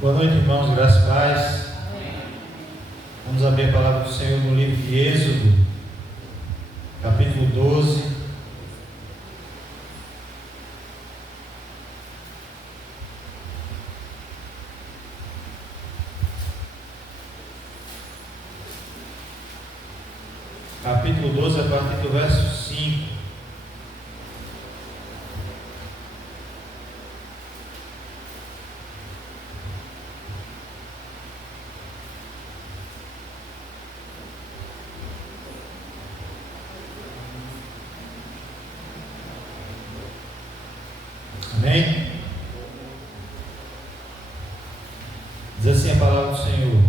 Boa noite, irmãos, graças e paz. Vamos abrir a palavra do Senhor no livro de Êxodo, capítulo 12. Capítulo 12, a partir do verso 5. Amém? Diz assim a palavra do Senhor: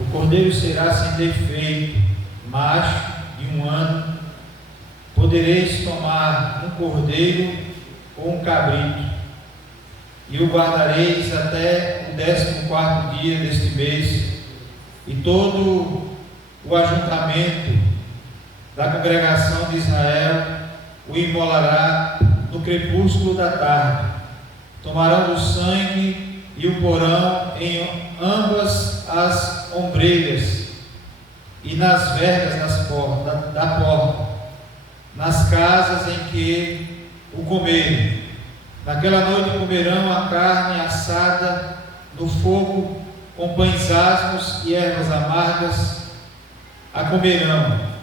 o cordeiro será sem defeito, macho de 1 ano. Podereis tomar um cordeiro ou um cabrito, e o guardareis até o 14º dia deste mês, e todo o ajuntamento da congregação de Israel o imolará no crepúsculo da tarde. Tomarão do sangue e o porão em ambas as ombreiras e nas vergas da porta, nas casas em que o comerem. Naquela noite comerão a carne assada no fogo, com pães asmos e ervas amargas a comerão.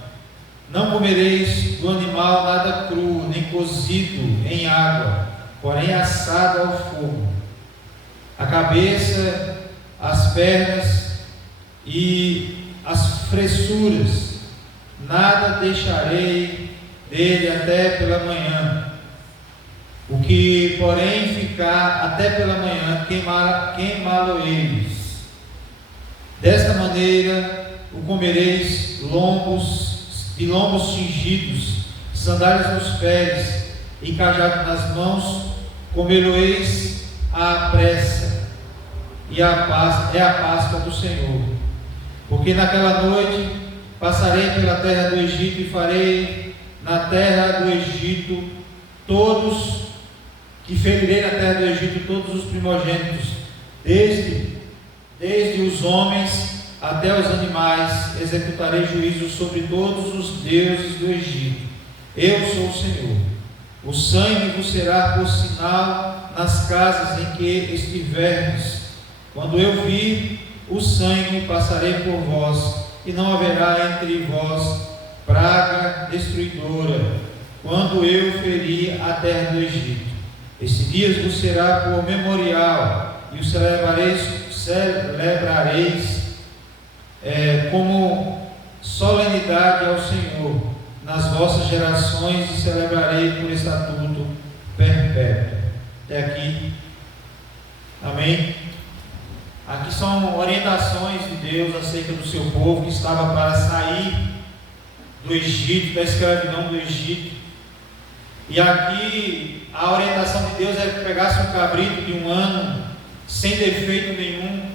Não comereis do animal nada cru, nem cozido em água, porém assado ao fogo. A cabeça, as pernas e as fressuras, nada deixarei dele até pela manhã. O que, porém, ficar até pela manhã, queimá-lo-eis. Desta maneira o comereis de lombos cingidos, sandálias nos pés e cajado nas mãos, comê-lo-eis à pressa, e é a Páscoa do Senhor. Porque naquela noite passarei pela terra do Egito e farei na terra do Egito ferirei na terra do Egito todos os primogênitos, desde os homens até os animais. Executarei juízo sobre todos os deuses do Egito. Eu sou o Senhor. O sangue vos será por sinal nas casas em que estiverdes. Quando eu vir o sangue, passarei por vós, e não haverá entre vós praga destruidora, quando eu ferir a terra do Egito. Este dia vos será por memorial, e o celebrareis como solenidade ao Senhor nas vossas gerações, e celebrarei por estatuto perpétuo. Até aqui. Amém? Aqui são orientações de Deus acerca do seu povo que estava para sair do Egito, da escravidão do Egito. E aqui a orientação de Deus é que pegasse um cabrito de 1 ano, sem defeito nenhum.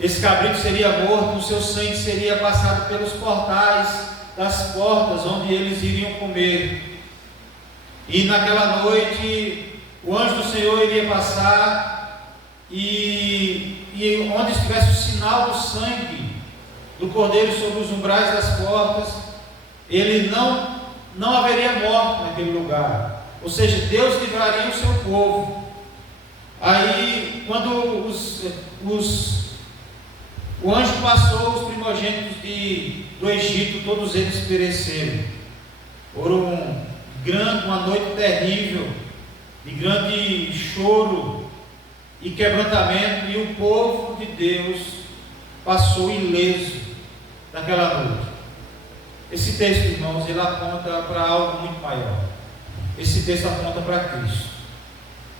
Esse cabrito seria morto, o seu sangue seria passado pelos portais das portas onde eles iriam comer. E naquela noite o anjo do Senhor iria passar, e onde estivesse o sinal do sangue do cordeiro sobre os umbrais das portas, ele não haveria morte naquele lugar. Ou seja, Deus livraria o seu povo. Aí, quando o anjo passou, os primogênitos do Egito, todos eles pereceram. Foram uma noite terrível, de grande choro e quebrantamento, e o povo de Deus passou ileso naquela noite. Esse texto, irmãos, ele aponta para algo muito maior. Esse texto aponta para Cristo.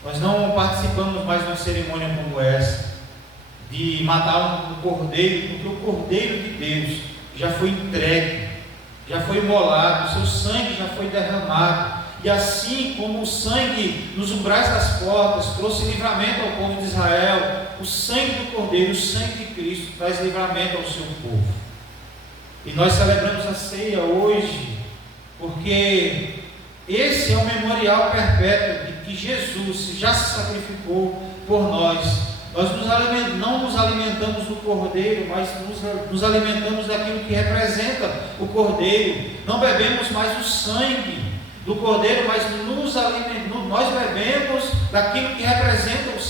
Nós não participamos mais de uma cerimônia como essa, de matar um cordeiro, porque o cordeiro de Deus já foi entregue, já foi imolado, o seu sangue já foi derramado. E assim como o sangue nos umbrais das portas trouxe livramento ao povo de Israel, o sangue do cordeiro, o sangue de Cristo, traz livramento ao seu povo. E nós celebramos a ceia hoje, porque esse é o memorial perpétuo de que Jesus já se sacrificou por nós, Nós não nos alimentamos do Cordeiro, mas nos alimentamos daquilo que representa o Cordeiro. Não bebemos mais o sangue do Cordeiro, mas nós bebemos daquilo que representa o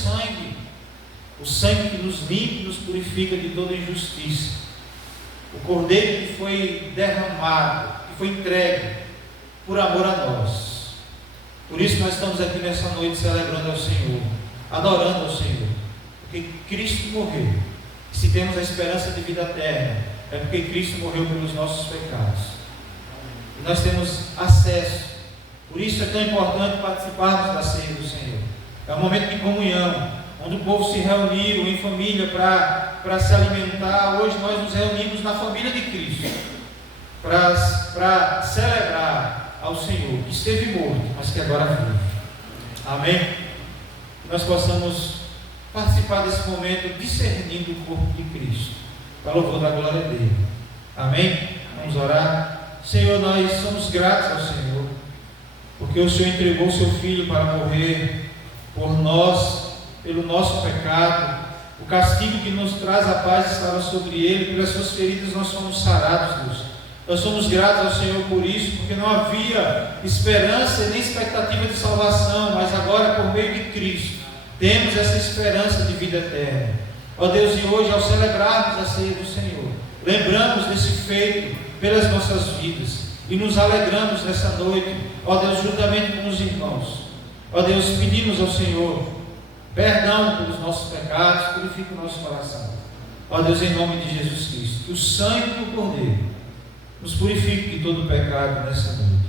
sangue que nos limpa e nos purifica de toda injustiça. O Cordeiro que foi derramado, que foi entregue por amor a nós. Por isso nós estamos aqui nessa noite celebrando ao Senhor, adorando ao Senhor, porque Cristo morreu. E se temos a esperança de vida eterna, é porque Cristo morreu pelos nossos pecados. E nós temos acesso. Por isso é tão importante participarmos da ceia do Senhor. É um momento de comunhão, onde o povo se reuniu em família para se alimentar. Hoje nós nos reunimos na família de Cristo para celebrar ao Senhor, que esteve morto, mas que agora vive. Amém? Que nós possamos participar desse momento discernindo o corpo de Cristo, para louvor da glória dele. Amém? Vamos orar. Senhor, nós somos gratos ao Senhor, porque o Senhor entregou o seu Filho para morrer por nós, pelo nosso pecado. O castigo que nos traz a paz estava sobre ele, pelas suas feridas nós somos sarados, Deus. Nós somos gratos ao Senhor por isso, porque não havia esperança nem expectativa de salvação, mas agora, por meio de Cristo, temos essa esperança de vida eterna. Ó Deus, e hoje, ao celebrarmos a ceia do Senhor, lembramos desse feito pelas nossas vidas e nos alegramos nessa noite, ó Deus, juntamente com os irmãos. Ó Deus, pedimos ao Senhor perdão pelos nossos pecados, purifica o nosso coração. Ó Deus, em nome de Jesus Cristo, que o sangue do Cordeiro nos purifique de todo pecado nessa noite.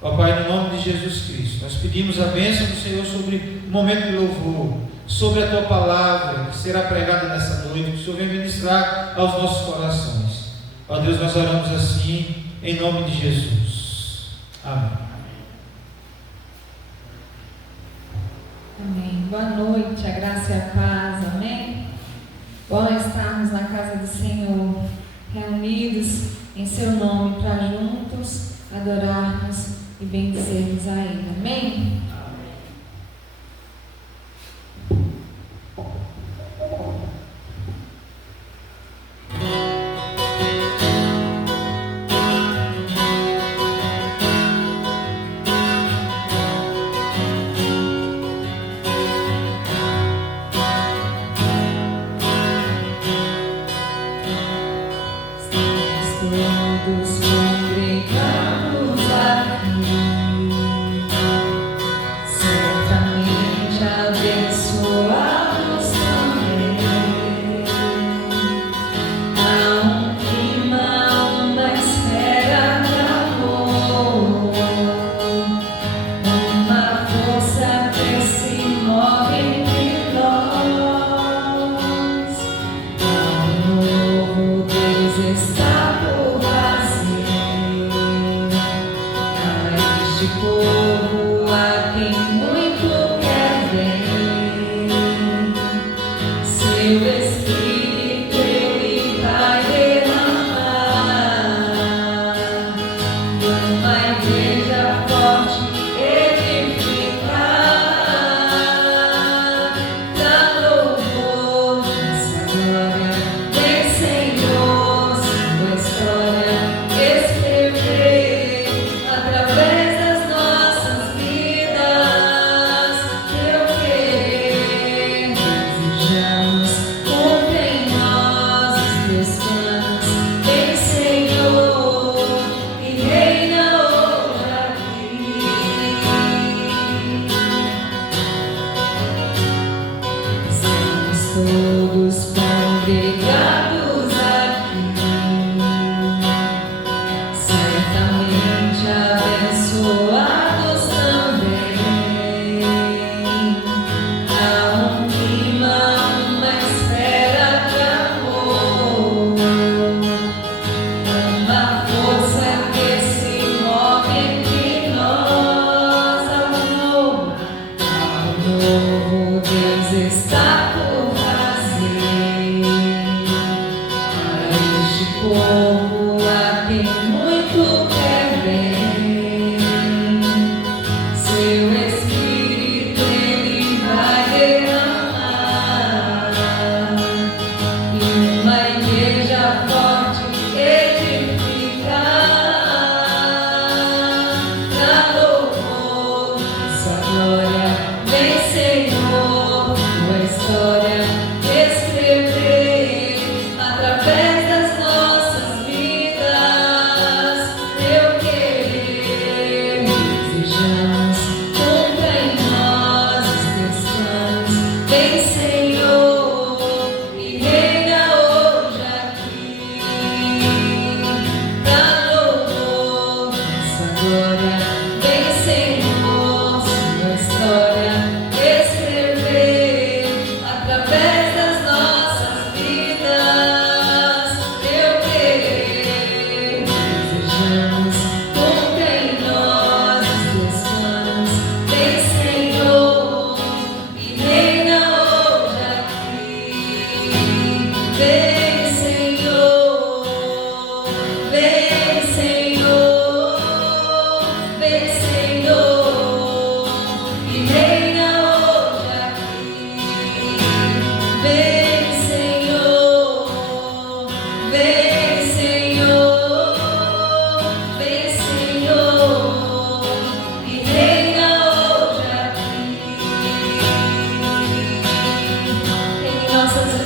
Ó Pai, no nome de Jesus Cristo, nós pedimos a bênção do Senhor sobre o momento de louvor, sobre a Tua palavra que será pregada nessa noite, que o Senhor venha ministrar aos nossos corações. Ó Deus, nós oramos assim, em nome de Jesus. Amém. Amém. Boa noite, a graça e a paz. Amém. Bom estarmos na casa do Senhor, reunidos em seu nome, para juntos adorarmos e bendizermos a Ele. Amém? Todos congregados aqui, certamente abençoados também. Há um clima, uma esfera de amor, uma força que se move entre nós. Algo novo Deus está povo a quem muito quer bem, seu Espírito Ele vai derramar numa igreja forte, edificar, dá louvor, sua glória, vem Senhor, sua história escrever através todos congregados aqui, certamente abençoados também. Há um clima, uma esfera de amor, uma força que se move entre nós. Algo novo Deus está por fazer.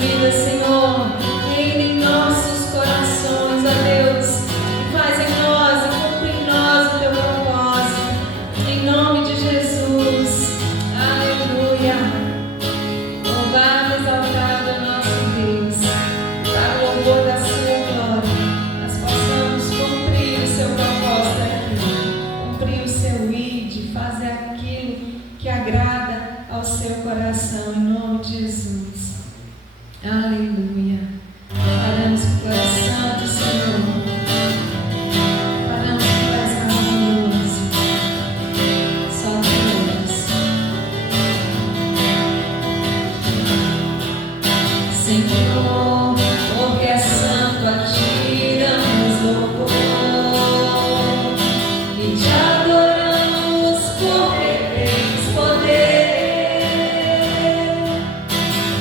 vidas, Senhor. Reina em nossos corações, ó Deus. E faz em nós e cumpre em nós o teu propósito. Em nome de Jesus. Aleluia. Louvado, exaltado é nosso Deus. Para o louvor da sua glória, nós possamos cumprir o seu propósito aqui. Cumprir o seu ide, fazer aquilo que agrada ao seu coração, em nome de Jesus. Aleluia. Paramos com o coração do Senhor. Paramos com o coração maravilhoso. Só Deus. Senhor, porque é santo, a ti damos louvor e te adoramos porque tens poder.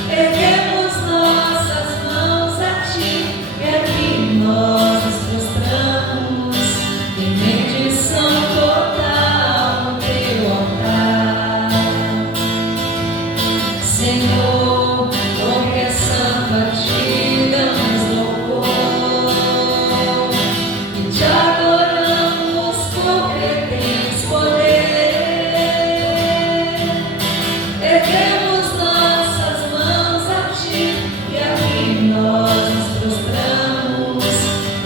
Erguemos nossas mãos a ti e aqui nós nos prostramos em rendição total no teu altar. Senhor, porque é santo, a ti damos louvor e te adoramos porque tens poder. Erguemos nossas mãos a ti e aqui nós nos prostramos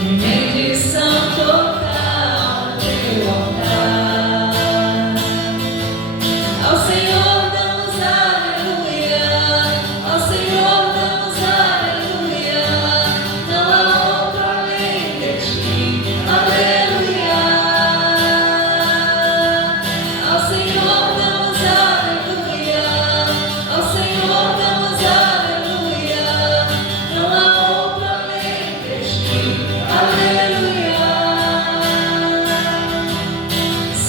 em rendição total no teu altar. Ao Senhor damos aleluia, ao Senhor damos aleluia, não há outro além de ti, aleluia. Ao Senhor damos aleluia, ao Senhor damos aleluia, não há outro além de ti, aleluia.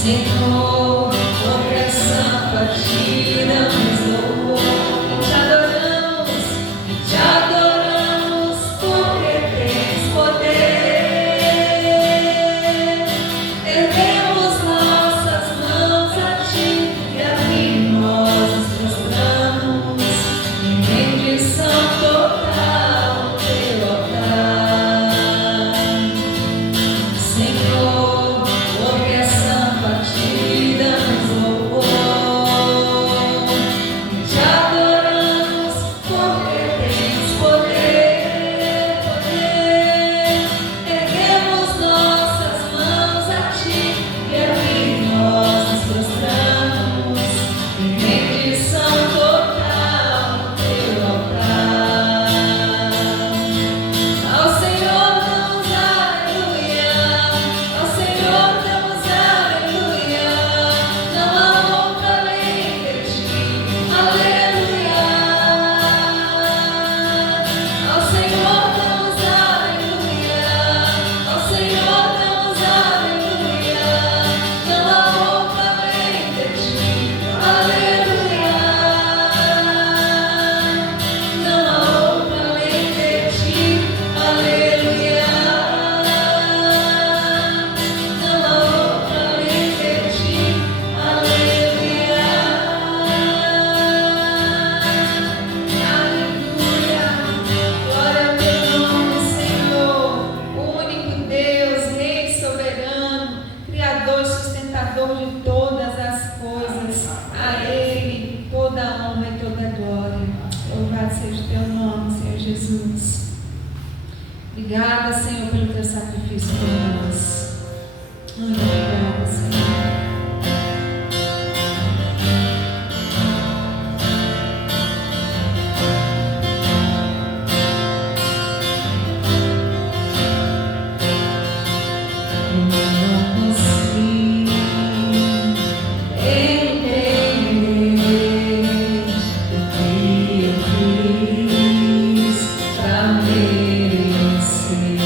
Senhor, porque é santo, a ti damos louvor e te adoramos porque tens poder. Erguemos nossas mãos a ti e aqui nós nos prostramos em rendição total no teu altar. Senhor, porque é santo, a ti damos louvor e te adoramos porque tens poder, poder. Erguemos nossas mãos a ti e aqui nós nos prostramos em rendição total no teu altar. Ao Senhor damos aleluia, ao Senhor damos aleluia, não há outro além de ti, aleluia. Ao Senhor damos aleluia, ao Senhor damos aleluia, não há outro além de ti, aleluia. Não há outro além de ti, aleluia. Não há outro além de ti, aleluia. Aleluia. Glória ao teu nome, Senhor, o único Deus, Rei soberano, Criador e sustentador de todas as coisas. A Ele toda a honra e toda a glória. Louvado seja o teu nome, Senhor Jesus. Obrigada, Senhor, pelo teu sacrifício por nós. Muito obrigada, Senhor. Eu não consigo entender o que eu fiz pra merecer.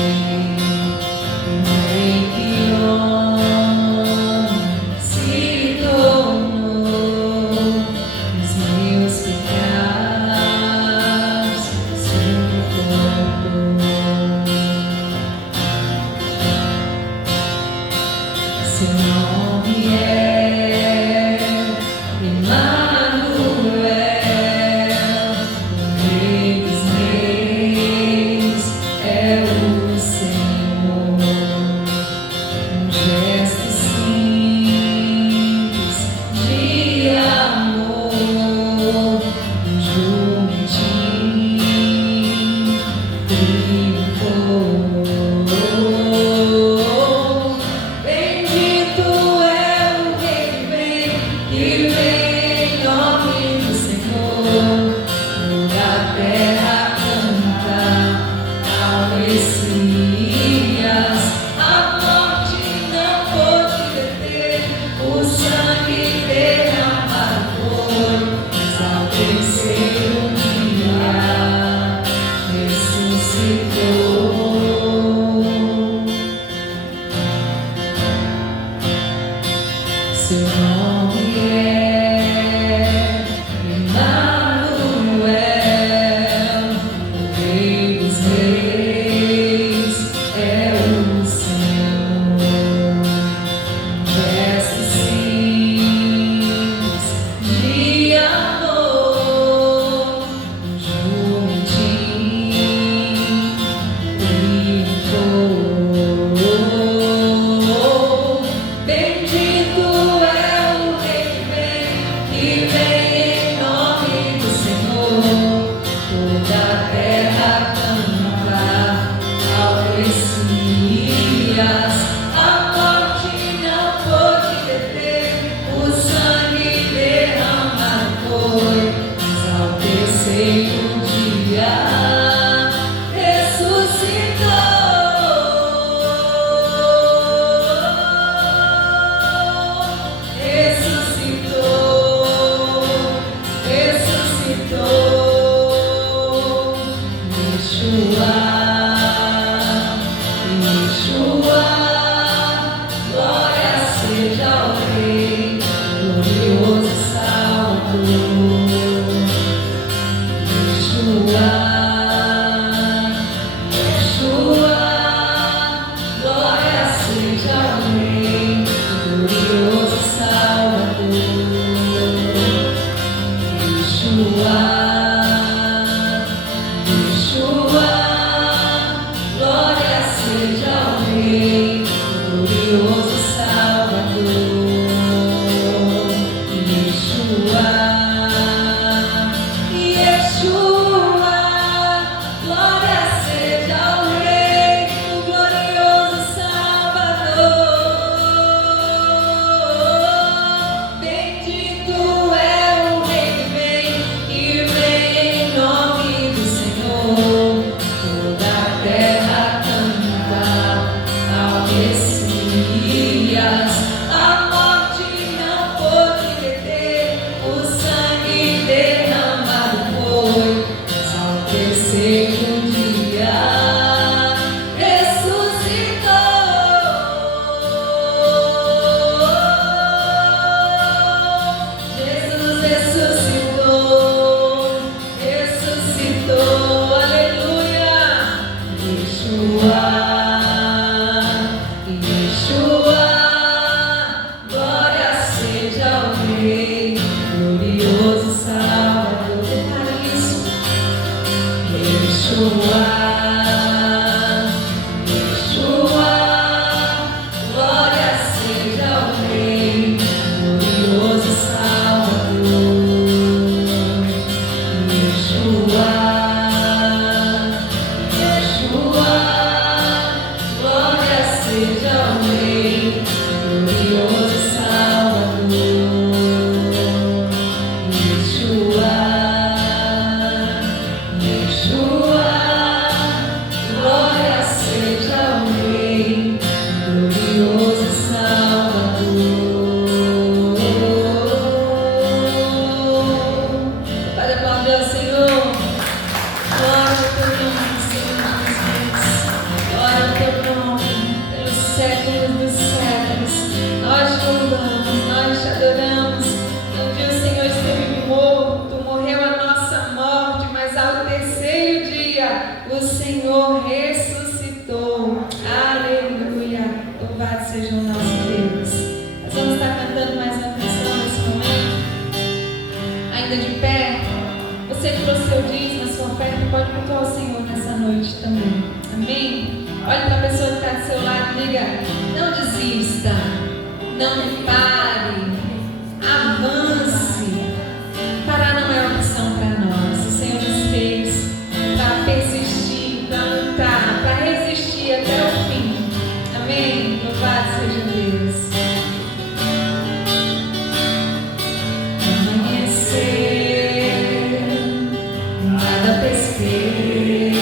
Nada pesquei.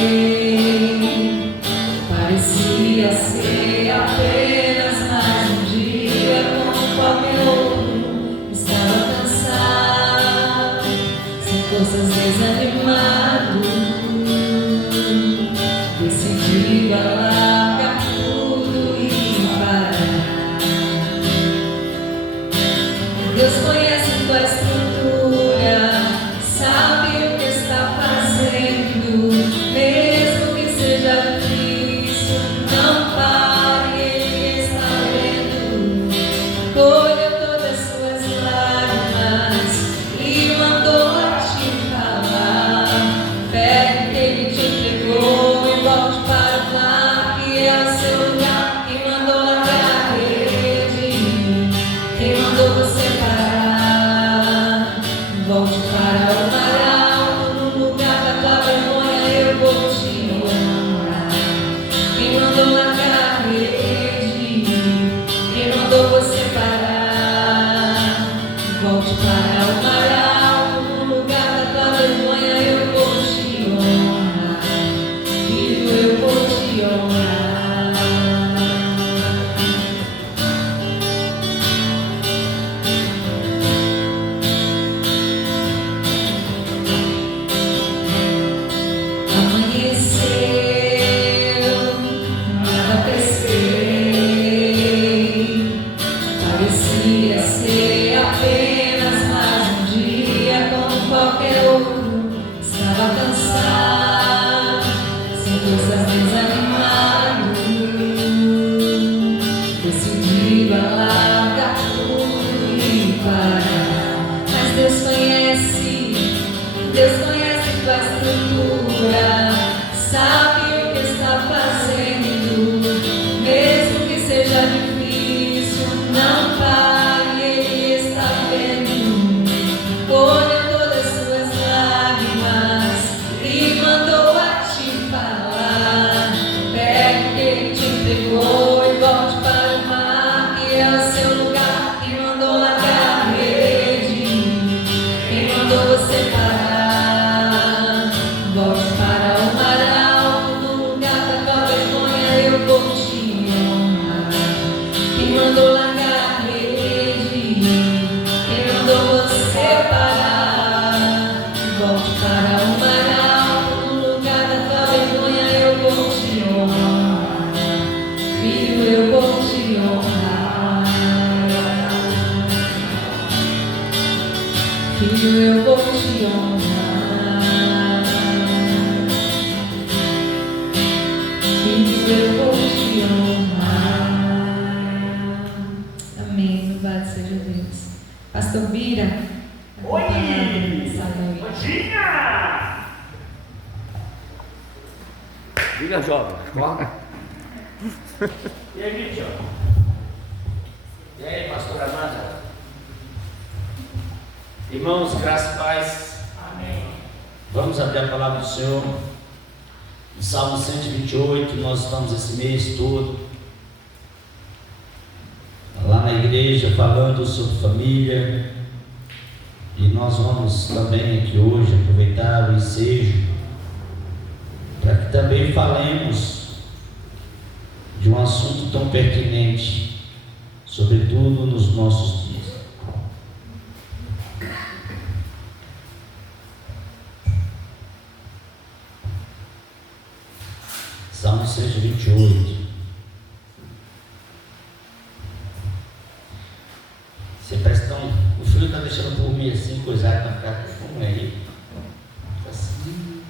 Parecia ser apenas mais um dia como qualquer outro. Estava cansado, sem forças, desanimado, decidido a largar tudo e parar. Deus conhece tua estrutura, sabe o que está fazendo, mesmo que seja difícil, não pare, Ele está vendo. Colheu todas as suas lágrimas e mandou a te falar. Pegue o que Ele te entregou e volte para o lar, que é o seu lugar. Quem mandou largar a rede, quem mandou você parar, volte para o mar alto, no lugar da tua vergonha eu vou te honrar. Quem mandou largar a rede, quem mandou você parar, volte para o mar alto, no lugar da tua vergonha eu vou te honrar. Filho, eu vou te honrar. Amanheceu, nada pesquei. Parecia ser apenas mais um dia como qualquer outro. Estava cansado, sem forças, desanimado, decidido a largar tudo e parar. Mas Deus conhece tua estrutura, sabe o que está fazendo, mesmo que seja difícil, não pare, Ele está vendo. Colha todas as suas lágrimas e mandou a te falar. Pegue o que Ele te entregou e volte para o mar, que é o seu lugar. Quem mandou largar a rede, quem mandou você parar, volte para o mar alto, no lugar da tua vergonha eu vou te honrar. Quem mandou largar a rede, quem mandou você parar, volte para o mar alto, no lugar da tua vergonha eu vou te honrar. Filho, eu vou te honrar. Filho, eu vou te honrar. Filho, eu vou te honrar. Amém. Louvado seja Deus. Pastor Bira. Oi! Essa noite. Rodinha! Diga, jovem. E aí, Mitchell? E aí, pastor Amanda? Irmãos, graça e paz. Amém. Vamos abrir a palavra do Senhor. No Salmo 128, nós estamos esse mês todo lá na igreja falando sobre família. E nós vamos também aqui hoje aproveitar o ensejo para que também falemos de um assunto tão pertinente, sobretudo nos nossos dias. Salmo 128. Você parece tão. O frio está deixando por mim assim, coisado para ficar com fome aí. Assim.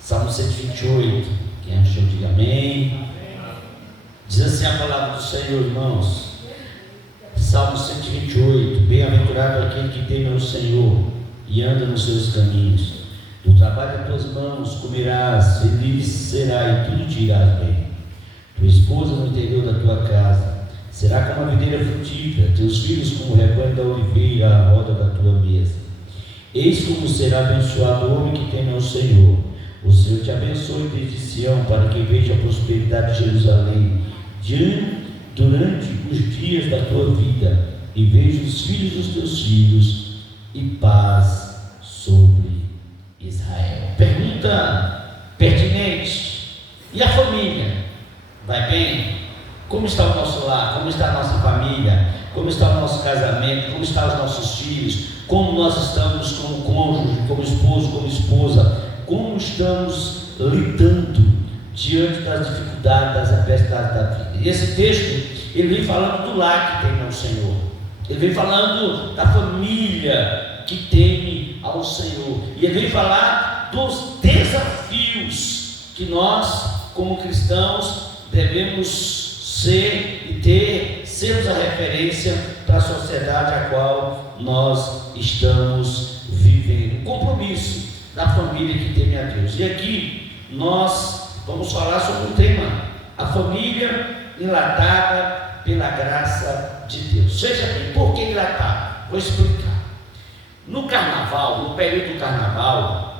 Salmo 128. Quem achou, diga amém. Diz assim a palavra do Senhor, irmãos. Salmo 128. Bem-aventurado aquele que teme ao Senhor e anda nos seus caminhos. Do trabalho das tuas mãos comerás, feliz será e tudo te irás bem. Tua esposa no interior da tua casa será como a videira frutífera, teus filhos como o rebanho da oliveira à roda da tua mesa. Eis como será abençoado o homem que teme ao Senhor. O Senhor te abençoe desde Sião, para que veja a prosperidade de Jerusalém durante os dias da tua vida, e veja os filhos dos teus filhos, e paz sobre Israel. Pergunta pertinente. E a família? Vai bem? Como está o nosso lar? Como está a nossa família? Como está o nosso casamento? Como estão os nossos filhos? Como nós estamos como cônjuge, como esposo, como esposa? Como estamos lidando diante das dificuldades, das adversidades da vida? E esse texto, ele vem falando do lar que teme ao Senhor. Ele vem falando da família que teme ao Senhor. E ele vem falar dos desafios que nós, como cristãos, devemos ser e sermos a referência para a sociedade a qual nós estamos vivendo. O compromisso da família que teme a Deus. E aqui nós vamos falar sobre um tema: a família enlatada pela graça de Deus. Seja bem, por que enlatada? Vou explicar. No carnaval, no período do carnaval,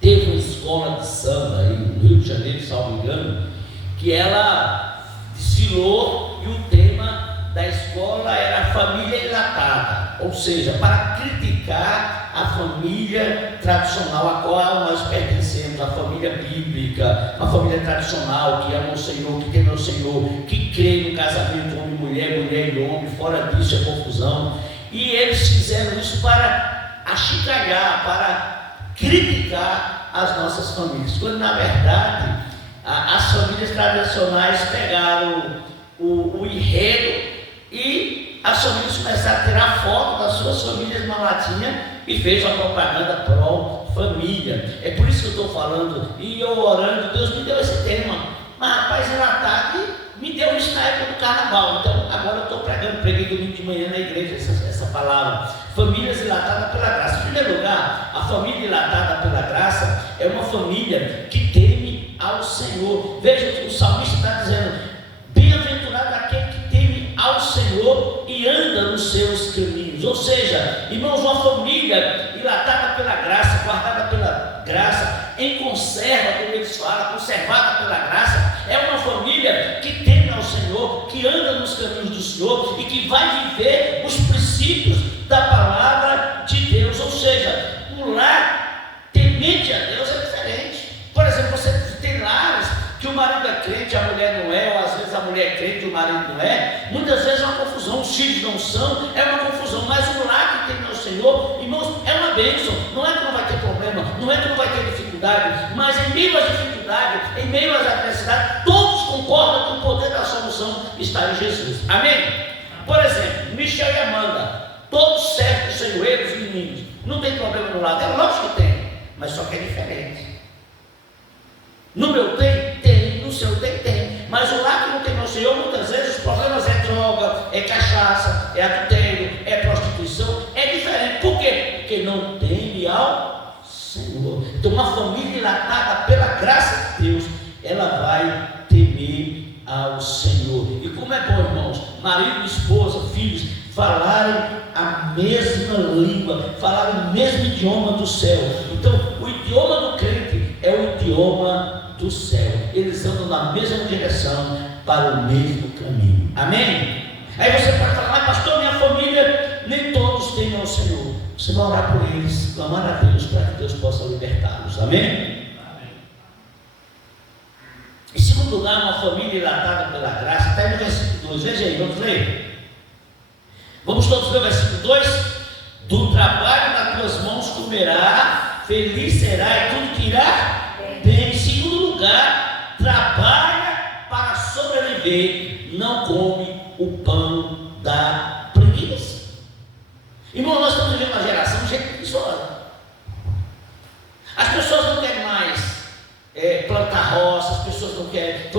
teve uma escola de samba aí no Rio de Janeiro, salvo engano, que ela desfilou e o tema da escola era a família enlatada, ou seja, para criticar a família tradicional a qual nós pertencemos, a família bíblica, a família tradicional que ama o Senhor, que teme o Senhor, que crê no casamento homem e mulher, mulher e homem, fora disso é confusão. E eles fizeram isso para achincalhar, para criticar as nossas famílias, quando na verdade as famílias tradicionais pegaram o enredo e as famílias começaram a tirar foto das suas famílias na latinha e fez uma propaganda pró-família. É por isso que eu estou falando, e eu orando, Deus me deu esse tema. Mas rapaz, enlatado me deu isso na época do carnaval. Então agora eu estou preguei domingo de manhã na igreja essa palavra, famílias enlatadas pela graça. Em primeiro lugar, a família enlatada pela graça é uma família que teme ao Senhor. Veja o que o salmista está dizendo: bem-aventurado aquele que teme ao Senhor e anda nos seus caminhos. Ou seja, irmãos, uma família enlatada pela graça, guardada pela graça, em conserva, como eles falam, conservada pela graça, é uma família que teme ao Senhor, que anda nos caminhos do Senhor e que vai viver os princípios da palavra de Deus. Ou seja, um lar temente a Deus é diferente. Por exemplo, você tem lares que o marido é crente, a mulher não é, ou às vezes a mulher é crente e o marido não é. Muitas vezes é uma confusão, os filhos não são, é uma confusão. Mas um lar que tem ao Senhor, irmãos, é uma bênção. Não é que não vai ter problema, não é que não vai ter dificuldade, mas em meio às dificuldades, em meio às adversidades, todos concordam que o poder da solução está em Jesus. Amém? Por exemplo, Michel e Amanda, todos certos, Senhor, eles meninos, não tem problema no lado, é lógico que tem, mas só que é diferente. No meu tem, no seu tem, mas o lar que não tem no Senhor, muitas vezes os problemas é droga, é cachaça, é adultério, é prostituição, é diferente. Por quê? Porque não teme ao Senhor. Então uma família enlatada pela graça de Deus, ela vai temer ao Senhor. E como é bom, irmãos, marido, esposa, filhos, falarem a mesma língua, falarem o mesmo idioma do céu. Então o idioma do crente é o idioma do céu. Eles andam na mesma direção, para o mesmo caminho. Amém? Aí você pode falar: mas pastor, minha família, nem todos temem ao Senhor. Você vai orar por eles, clamar a Deus para que Deus possa libertá-los. Amém? Em segundo lugar, uma família enlatada pela graça, está aí no versículo 2, veja aí, vamos ler. Vamos todos ler o versículo 2: do trabalho das tuas mãos comerá, feliz será e tudo que irá bem. Em segundo lugar, trabalha para sobreviver, não come o pão da preguiça. Irmão, nós estamos vivendo uma geração de gente preguiçosa. As pessoas não querem mais plantar roça, as pessoas não querem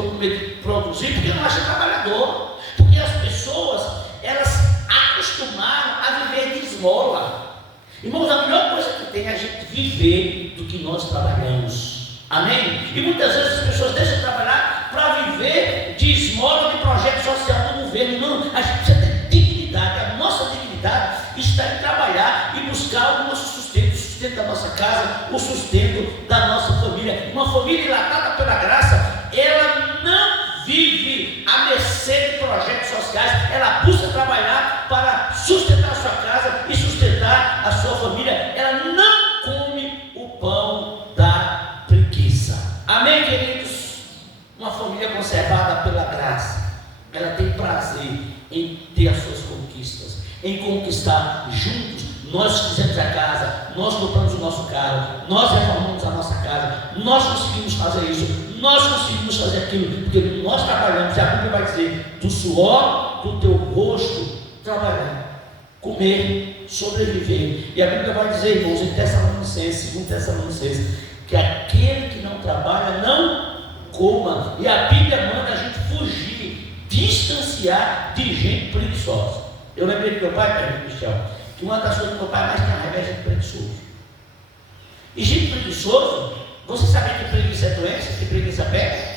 produzir porque não acham trabalhador, porque as pessoas, elas acostumaram a viver de esmola. Irmãos, a melhor coisa que tem é a gente viver do que nós trabalhamos. Amém? E muitas vezes as pessoas deixam de trabalhar para viver de esmola, de projeto social do governo. Não, a gente precisa ter dignidade. A nossa dignidade está em trabalhar e buscar o nosso sustento, o sustento da nossa casa, o sustento da nossa família. Uma família enlatada pela graça, ela não vive à mercê de projetos sociais, ela busca trabalhar para sustentar a sua casa e sustentar a sua família. Ela não come o pão da é conservada pela graça, ela tem prazer em ter as suas conquistas, em conquistar juntos. Nós fizemos a casa, nós compramos o nosso carro, nós reformamos a nossa casa, nós conseguimos fazer isso, nós conseguimos fazer aquilo, porque nós trabalhamos. A Bíblia vai dizer: do suor do teu rosto trabalhar, comer, sobreviver. E a Bíblia vai dizer, irmãos, em Tessalonicenses, 2 Tessalonicenses, que aquele que não trabalha não coma. E a Bíblia manda a gente fugir, distanciar de gente preguiçosa. Eu lembrei do meu pai, Pedro Cristiano, que uma das coisas que meu pai mais tem raiva é gente preguiçoso. E gente preguiçoso, você sabe que preguiça é doença, que preguiça pega?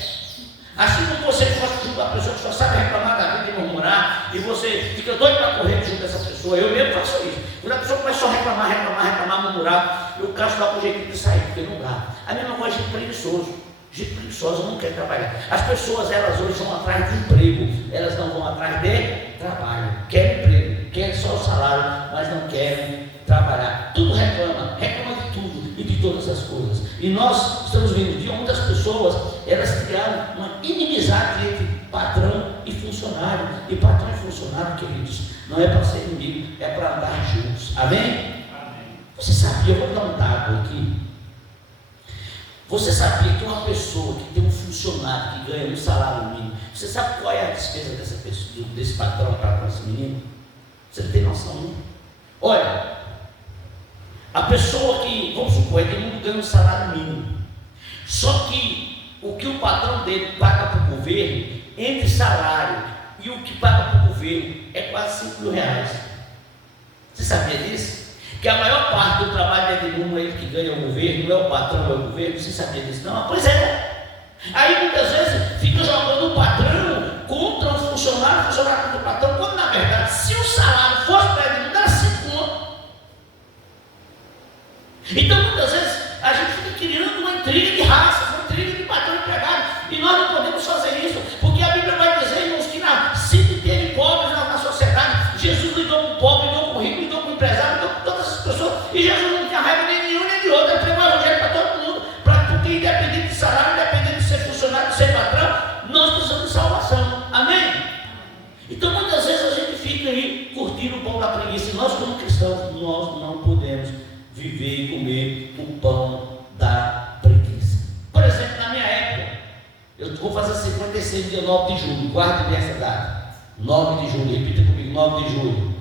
Assim como você gosta de uma pessoa que só sabe reclamar da vida e murmurar, e você fica doido para correr junto dessa pessoa, eu mesmo faço isso. Quando a pessoa começa só a reclamar, murmurar, eu caço lá com o jeito de sair, porque não dá. A mesma coisa de gente preguiçoso. Gente preguiçosa não quer trabalhar. As pessoas, elas hoje vão atrás de emprego, elas não vão atrás de trabalho. Querem emprego, querem só o salário, mas não querem trabalhar. Tudo reclama de tudo e de todas as coisas. E nós estamos vendo que muitas pessoas, elas criaram uma inimizade entre patrão e funcionário. E patrão e funcionário, queridos, não é para ser inimigo, é para andar juntos. Amém? Amém. Você sabia, eu vou dar um dado aqui. Você sabia que uma pessoa que tem um funcionário que ganha um salário mínimo, você sabe qual é a despesa dessa pessoa, desse patrão para esse menino? Você não tem noção, não? Olha, a pessoa que, vamos supor, todo mundo ganha um salário mínimo, só que o que o patrão dele paga para o governo, entre salário e o que paga para o governo, é quase 5 mil reais. Você sabia disso? Que a maior parte do trabalho dele não é ele que ganha o governo, não é o patrão, é o governo. Você sabia disso? Não? Pois é. Aí muitas vezes fica jogando o patrão contra o funcionário contra o patrão, quando na verdade, se o salário fosse para ele, não era 5 conto. Então muitas vezes a gente fica criando uma intriga de raça, uma intriga de patrão e empregado, e nós não podemos fazer isso, porque a Bíblia vai dizer, irmãos, que sempre teve pobres na sociedade. Jesus lidou com o pobre, lidou com o rico, lidou com o empresário, lidou com todas as pessoas, e Jesus não tinha raiva nem de um nem de outro. Ele pregou o evangelho para todo mundo, porque independente de salário, independente de ser funcionário, de ser patrão, nós precisamos de salvação. Amém? Então muitas vezes a gente fica aí curtindo o pão da preguiça, e nós como cristãos, nós não podemos viver e comer o pão da preguiça. Por exemplo, na minha época, eu vou fazer 56 dia 9 de julho, guarde bem essa data, 9 de julho, repita comigo, 9 de julho.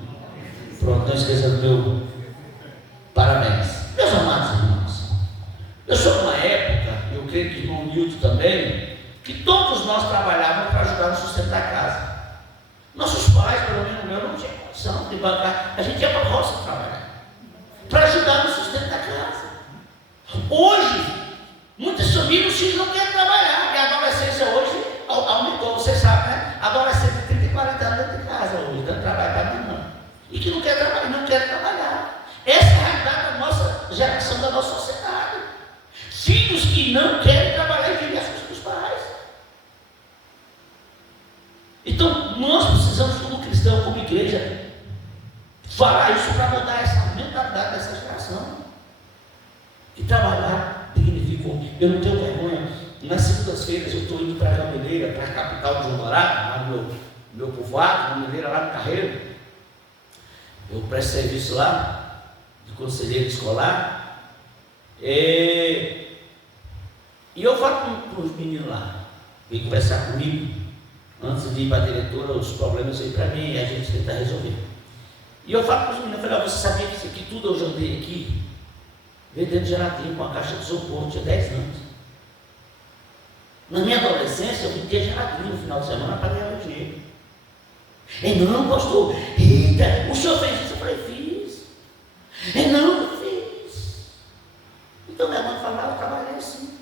Pronto, não esqueça do meu parabéns. Meus amados irmãos, eu sou de uma época, eu creio que o irmão Nilton também, que todos nós trabalhávamos para ajudar no sustento da casa. Nossos pais, pelo menos o meu, não tinha condição de bancar, a gente ia para a roça trabalhar, para ajudar no sustento da casa. Hoje, muitas famílias, os filhos não querem trabalhar, e a adolescência hoje aumentou, você sabe, né? A adolescência de 30 e 40 anos dentro de casa hoje, dando trabalho para mim não. E que não quer trabalhar, não quer trabalhar. Essa é a realidade da nossa geração, da nossa sociedade. Filhos que não querem trabalhar e vivem as coisas dos pais. Então, nós precisamos, como cristãos, como igreja, falar isso para mudar essa mentalidade dessa geração. E trabalhar dignifica. Eu não tenho vergonha. Nas segundas-feiras eu estou indo para a Gameleira, para a capital de João Dourado, lá no meu povoado, Gameleira, lá no Carreiro. Eu presto serviço lá, de conselheiro escolar. E eu falo para os meninos lá, vem conversar comigo, antes de ir para a diretora, os problemas vêm para mim e a gente tenta resolver. E eu falo para os meninos, eu falei, você sabia que isso aqui tudo eu jantei aqui? Veio dentro de gelatina com uma caixa de isopor, tinha 10 anos. Na minha adolescência, eu vendia gelatina no final de semana para ganhar meu dinheiro. Não, pastor, eita, o senhor fez isso? Eu falei, fiz. Não, eu fiz. Então minha mãe falava, eu trabalhei assim.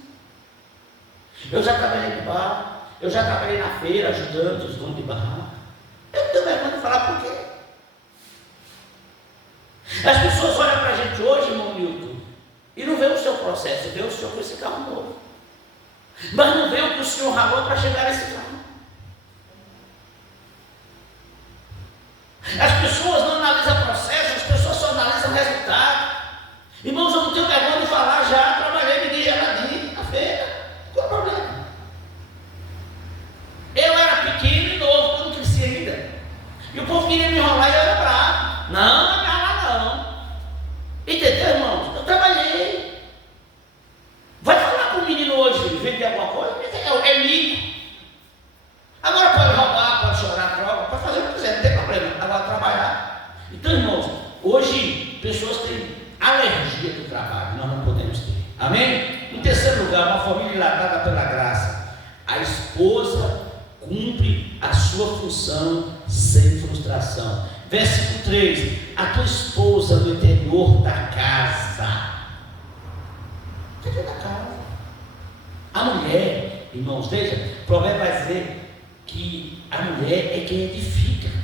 Eu já trabalhei no bar, eu já trabalhei na feira, ajudando os donos de barraca. Eu não tenho vergonha de falar por quê. As pessoas olham para a gente hoje, irmão Milton, e não vê o seu processo, vê o senhor com esse carro novo. Mas não vê o que o senhor ralou para chegar nesse carro. As pessoas não analisam processo, as pessoas só analisam resultado. Irmãos, eu não tenho vergonha de falar, já trabalhei de geladinho na feira. Qual é o problema? lugar, uma família dilatada pela graça. A esposa cumpre a sua função sem frustração. Versículo 3: a tua esposa no interior da casa. Interior da casa. A mulher, irmãos, veja, o provérbio vai dizer que a mulher é quem edifica a casa.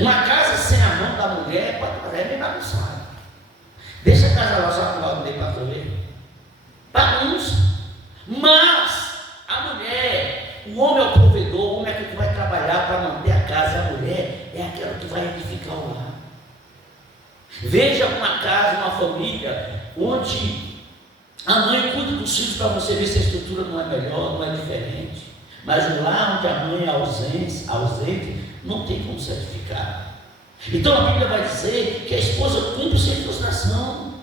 Uma casa sem a mão da mulher é bem bagunçada. Deixa a casa lá só com o Valdemir para ver. Bagunça. Mas a mulher, o homem é o provedor, o homem é aquele que vai trabalhar para manter a casa. A mulher é aquela que vai edificar o lar. Veja uma casa, uma família, onde a mãe cuida dos filhos para você ver se a estrutura não é melhor, não é diferente. Mas o lar onde a mãe é ausente, não tem como se edificar. Então a Bíblia vai dizer que a esposa cumpre sem frustração.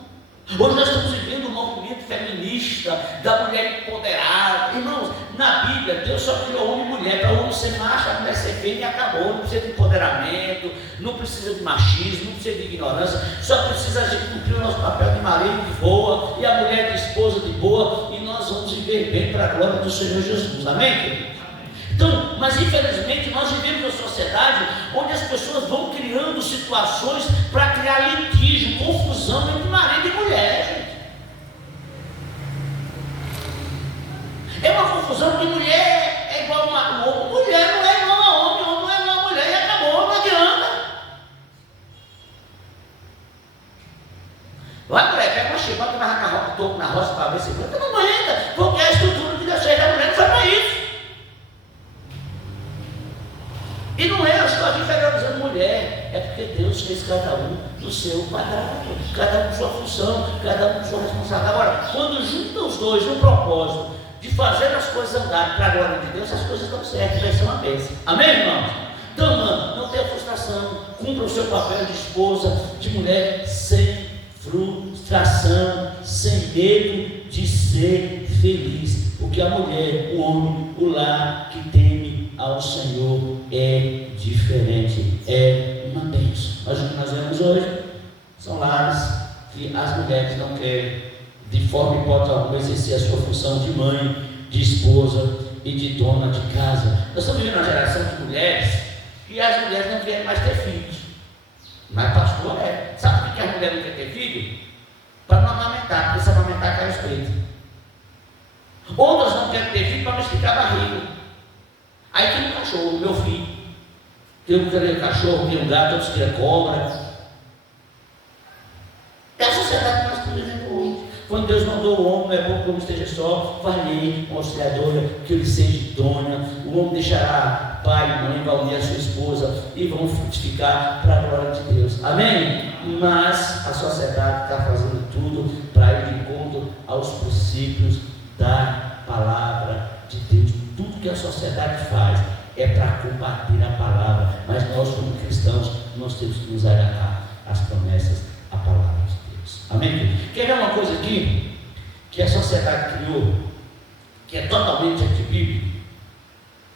Hoje nós estamos vivendo um movimento feminista, da mulher empoderada. Irmãos, na Bíblia, Deus só criou homem e mulher, para o homem ser macho, a mulher ser fêmea e acabou. Não precisa de empoderamento, não precisa de machismo, não precisa de ignorância, só precisa a gente cumprir o nosso papel de marido de boa, e a mulher de esposa de boa, e nós vamos viver bem para a glória do Senhor Jesus. Amém, querido? Então, mas infelizmente nós vivemos numa sociedade onde as pessoas vão criando situações para criar litígio, confusão entre marido e mulher, gente. É uma confusão que mulher é igual a homem, mulher não é igual a homem, homem não é igual a mulher, e acabou, não adianta. Vai, mulher, pega uma chibata que vai arrancar toco na roça para ver se planta, não aguenta, porque a estrutura que deu certo da mulher não foi para isso. E não é, eu estou aqui inferiorizando mulher, é porque Deus fez cada um no seu quadrado, cada um com sua função, cada um com sua responsabilidade. Agora, quando juntam os dois no propósito de fazer as coisas andarem para a glória de Deus, as coisas dão certo, vai ser uma bênção. Amém, irmãos? Então, mano, não tenha frustração, cumpra o seu papel de esposa, de mulher, sem frustração, sem medo de ser feliz, porque a mulher, o homem, o lar que teme ao Senhor é diferente, é uma bênção. Mas o que nós vemos hoje são lares que as mulheres não querem, de forma hipótese alguma, exercer a sua função de mãe, de esposa e de dona de casa. Nós estamos vivendo uma geração de mulheres que as mulheres não querem mais ter filhos. Mas pastor é. Sabe por que a mulher não quer ter filho? Para não amamentar, porque se amamentar cai os peitos. Outras não querem ter filho para não esticar a barriga. Aí tem um cachorro, meu filho. Tem um que quer cachorro, tem um gato, outros querem cobra. É a sociedade que nós estamos vivendo hoje. Quando Deus mandou o homem, não é bom que o homem esteja só, valei uma auxiliadora, que ele seja idônea. O homem deixará pai e mãe, vai unir a sua esposa e vão frutificar para a glória de Deus. Amém? Mas a sociedade está fazendo tudo para ir de encontro aos princípios da palavra de Deus. Tudo que a sociedade faz é para combater a palavra, mas nós, como cristãos, nós temos que nos agarrar às promessas, à palavra de Deus. Amém, querido? Quer ver uma coisa aqui que a sociedade criou, que é totalmente antibíblico?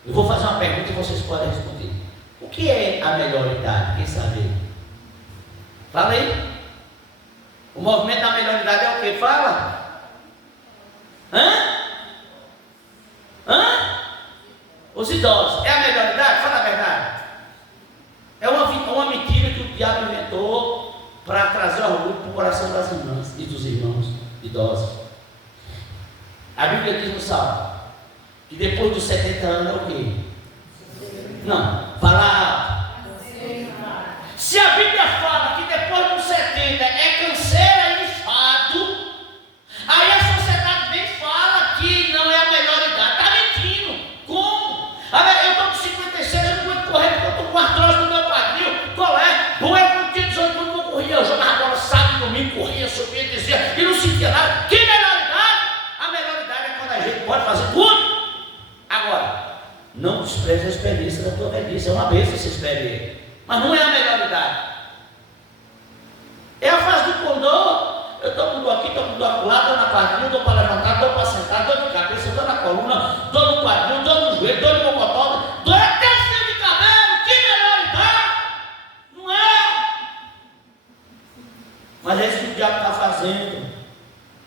Eu vou fazer uma pergunta e vocês podem responder. O que é a melhor idade? Quem sabe? Fala aí. O movimento da melhor idade é o que? Fala. Os idosos. É a melhor idade? Fala a verdade. É uma mentira que o diabo inventou para trazer orgulho para o coração das irmãs e dos irmãos idosos. A Bíblia diz no Salmo que depois dos 70 anos é o quê? Não, fala alto. Se a Bíblia fala que depois dos 70 é canseira e enfado, aí a sociedade vem e fala que não é a melhor idade. Está mentindo. Como? Eu estou com 56, eu não vou correr porque eu estou com artrose no meu quadril. Qual é? Bom, eu quando tinha 18 anos eu corria, eu jogava bola sábado, domingo, corria, subia, descia e não sentia nada. Que melhor idade? A melhor idade é quando a gente pode fazer tudo. Agora, não despreze a experiência da tua velhice, é uma bênção essa experiência, mas não é a melhor idade. É a fase do condor. Eu estou com dor aqui, estou com dor acolá, dor na quadrilha, dor para levantar, dor para sentar, dor de cabeça, dor na coluna, dor no quadril, dor no joelho, dor no mocotó, dor até o fio de cabelo. Que melhor idade? Não é? Mas é isso que o diabo está fazendo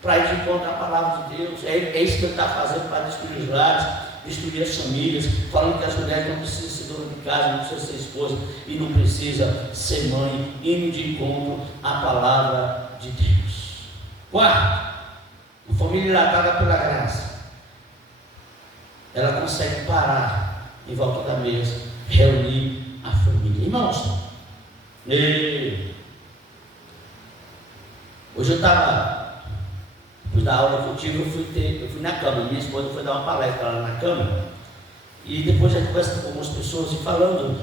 para para ir de encontro à palavra de Deus. É isso que ele está fazendo para destruir os lares, destruir as famílias, falando que as mulheres não precisam ser dona de casa, não precisam ser esposa e não precisa ser mãe, indo de encontro à palavra de Deus. Quarto, uma família hidratada pela graça, ela consegue parar em volta da mesa, reunir a família. Irmãos, hoje eu estava, depois da aula que eu tive, eu fui na Câmara, minha esposa foi dar uma palestra lá na Câmara, e depois já conversando com algumas pessoas e falando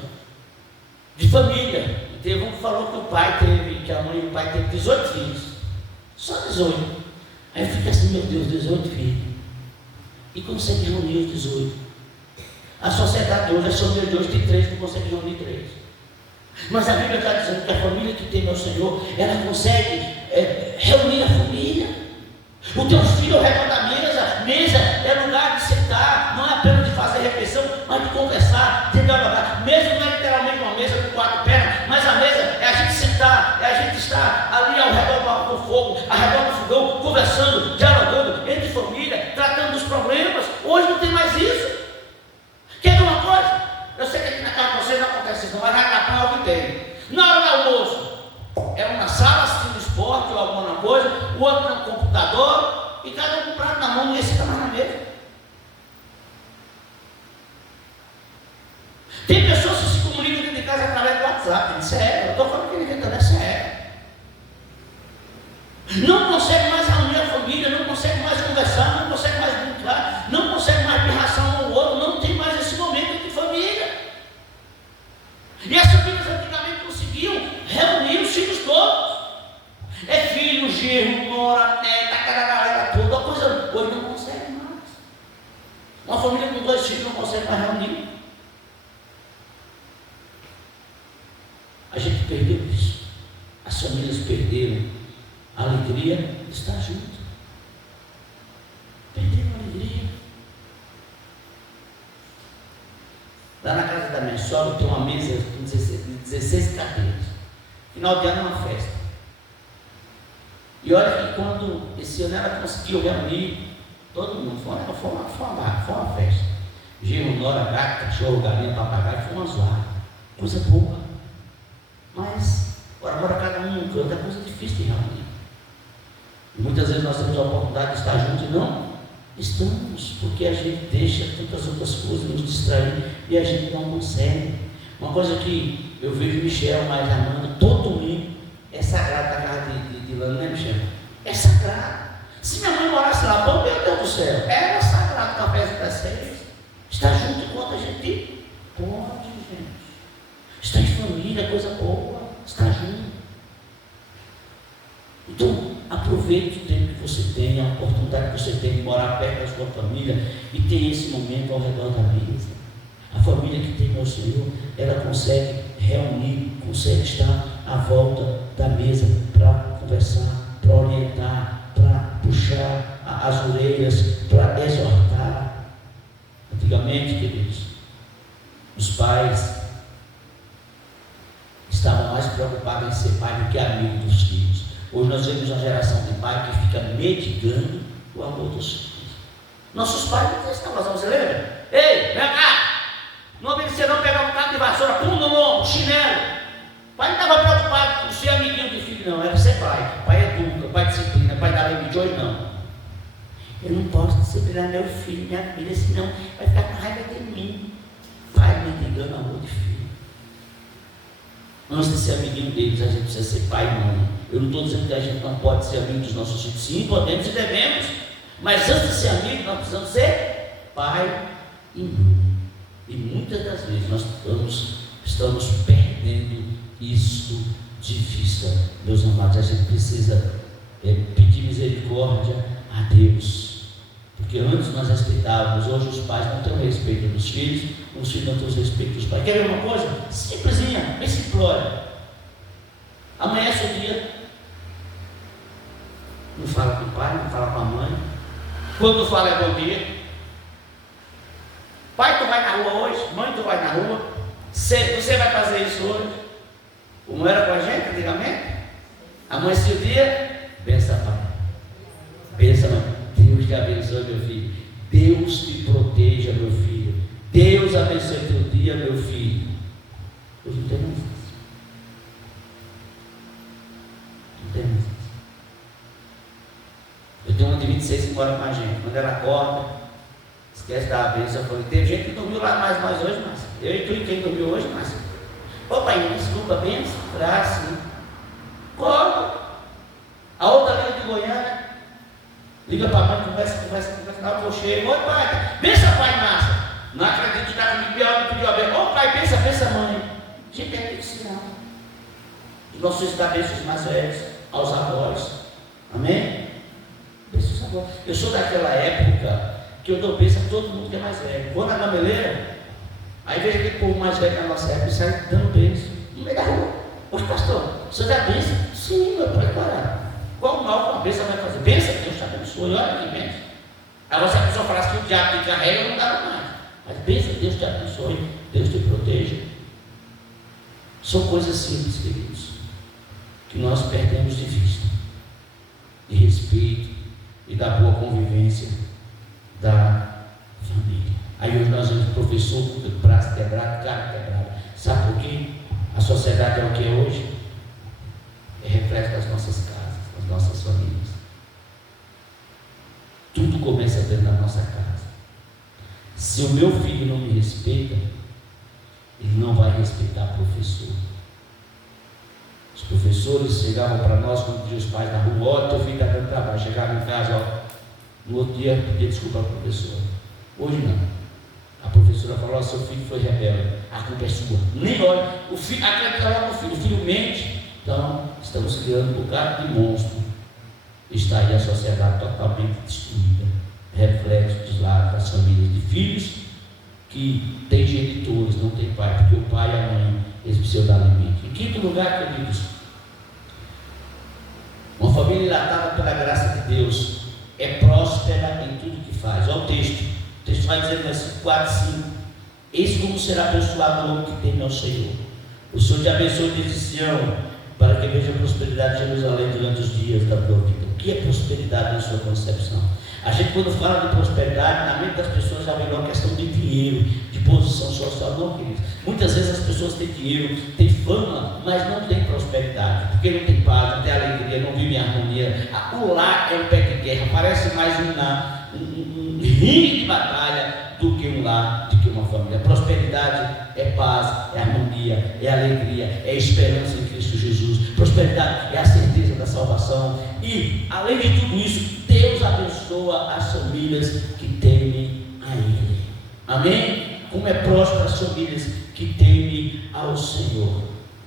de família. E teve um que falou que a mãe e o pai teve 18 filhos, só 18. Aí eu fico assim, meu Deus, 18 filhos, e consegue reunir os 18. A sociedade de hoje, a família de hoje tem 3, não consegue reunir 3. Mas a Bíblia está dizendo que a família que tem ao Senhor, ela consegue reunir a família. O teu filho ao redor da mesa, mesa é lugar de sentar, não é apenas de fazer refeição, mas de conversar, de dialogar. Mesa não é literalmente uma mesa com 4 pernas, mas a mesa é a gente sentar, é a gente estar ali ao redor do fogo, ao redor do fogão, conversando, dialogando entre família, tratando dos problemas. Hoje não tem mais isso. Quer ver uma coisa? Eu sei que aqui na casa de vocês não acontece isso, mas na Natal que tem. Na hora do almoço, é uma sala assistindo esporte ou alguma coisa, o outro no computador, e cada um com o prato na mão, ninguém senta mais na mesa. Tem pessoas que se comunicam dentro de casa através do WhatsApp. Sério, eu estou falando que ninguém está sério. Não consegue mais reunir a família, não consegue mais conversar, não consegue mais brincar, não consegue mais pirração um ao outro, não tem mais esse momento de família. E as famílias antigamente conseguiam reunir os filhos todos. É filho, genro, nora, neta, aquela galera toda, a coisa hoje não consegue mais. Uma família com 2 filhos não consegue mais reunir. A gente perdeu isso. As famílias perderam a alegria de estar junto. Perderam a alegria. Lá na casa da minha sogra tem uma mesa com 16 cadeiras. Final de ano é uma festa. E olha que quando esse ano ela conseguiu reunir todo mundo, foi uma festa. Genro, nora, gato, cachorro, galinha, papagaio, foi uma zoada. Coisa boa. Mas agora mora cada um num canto, é coisa difícil de reunir. E muitas vezes nós temos a oportunidade de estar juntos e não estamos, porque a gente deixa tantas outras coisas nos distrair e a gente não consegue. Uma coisa que eu vejo Michel, mais Amanda, todo domingo é sagrado da casa de Lana, né, Michel? É sagrado. Se minha mãe morasse lá, bom, meu Deus do céu, era sagrado na festa das 6. Estar junto enquanto a gente pode, gente. Estar em família é coisa boa, estar junto. Então, aproveite o tempo que você tem, a oportunidade que você tem de morar perto da sua família e ter esse momento ao redor da mesa. A família que tem o Senhor, ela consegue reunir, consegue estar à volta da mesa para conversar, para orientar, para puxar as orelhas, para exortar. Antigamente, queridos, os pais estavam mais preocupados em ser pai do que amigo dos filhos. Hoje nós vemos uma geração de pai que fica medicando o amor dos filhos. Nossos pais não estavam fazendo, você lembra? Ei, vem cá! Não obedecer não, pegar um cabo de vassoura, pum no ombro, chinelo. O pai não estava preocupado com ser amiguinho do filho, não. Era ser pai. Pai educa, pai disciplina, pai dá lei de hoje, não. Eu não posso disciplinar meu filho, minha filha, senão vai ficar com raiva de mim. Pai me ligando amor de filho. Antes de ser amiguinho deles, a gente precisa ser pai e mãe. Eu não estou dizendo que a gente não pode ser amigo dos nossos filhos. Sim, podemos e devemos. Mas antes de ser amigo, nós precisamos ser pai e mãe. E muitas das vezes nós estamos perdendo isso de vista, meus amados. A gente precisa pedir misericórdia a Deus. Porque antes nós respeitávamos, hoje os pais não têm o respeito dos filhos, os filhos não têm o respeito dos pais. Quer ver uma coisa? Simplesinha, bem simplória. Amanhece o dia, não fala com o pai, não fala com a mãe. Quando fala é bom dia. Pai, tu vai na rua hoje? Mãe, tu vai na rua? Você vai fazer isso hoje? Como era com a gente antigamente? Amanhecia o dia, benção pai, te abençoe, meu filho. Deus te proteja, meu filho. Deus abençoe teu dia, meu filho. Hoje não tem mais isso. Não tem mais isso. Eu tenho uma de 26 que mora com a gente. Quando ela acorda, esquece da bênção. Eu falei, tem gente que dormiu lá mais nós hoje, mas eu e tu e quem dormiu hoje, mas ô pai, desculpa, bênção, graça. Como? A outra liga de Goiânia, liga para a mãe, conversa, na cocheira. Oi pai, benção pai massa. Não acredito que está comigo, não pediu a bênção. Ô pai, benção mãe. Gente, é ensinar. Os nossos da bênçãos mais velhos, aos avós. Amém? Bênçãos avós. Eu sou daquela época que eu dou bênção a todo mundo que é mais velho. Vou na gameleira, aí vejo aquele povo mais velho na nossa época e sai dando bênção. No meio da rua. Ô pastor, você dá bênção? Sim, meu pai, parar. Qual mal com a bênção vai fazer? Bênção, Deus te abençoe, olha que bênção. Agora, se a pessoa falasse que o diabo te carrega, não dá mais. Mas bênção, Deus te abençoe, Deus te proteja. São coisas simples, queridos, que nós perdemos de vista, de respeito e da boa convivência da família. Aí hoje nós vemos professor com o braço quebrado, cara quebrado. Sabe por quê? A sociedade é o que é hoje? É reflexo das nossas casas, das nossas famílias. Tudo começa dentro da nossa casa. Se o meu filho não me respeita, ele não vai respeitar o professor. Os professores chegavam para nós, quando diziam os pais na rua, ó, teu filho está dando trabalho. Chegavam em casa, ó, no outro dia pedia desculpa ao professor. Hoje não. A professora falou, ó, seu filho foi rebelde, a culpa é sua. Nem olha, o filho, acredita lá no filho, o filho mente. Então, estamos criando um bocado de monstro. Está aí a sociedade totalmente destruída. Reflexo dos lados das famílias de filhos que têm genitores, não tem pai, porque o pai e a mãe, eles precisam dar limite. Em quinto lugar, queridos, uma família ilatada pela graça de Deus é próspera em tudo que faz. Olha o texto. O texto vai dizer no versículo 4 e 5. Eis como será abençoado o homem que teme ao Senhor. O Senhor te abençoe desde Sião, para que veja a prosperidade de Jerusalém durante os dias da tua vida. O que é prosperidade na sua concepção? A gente, quando fala de prosperidade, na mente das pessoas já vem uma questão de dinheiro, de posição social. Não, queridos. Muitas vezes as pessoas têm dinheiro, têm fama, mas não têm prosperidade, porque não tem paz, não tem alegria, não vivem em harmonia. O lar é um pé de guerra, parece mais um ringue de batalha do que um lar, do que uma família. Prosperidade é paz, é harmonia, é alegria, é esperança em Cristo Jesus. Prosperidade é a certeza da salvação. E, além de tudo isso, Deus abençoa as famílias que temem a Ele. Amém? Como é próspero as famílias que temem ao Senhor.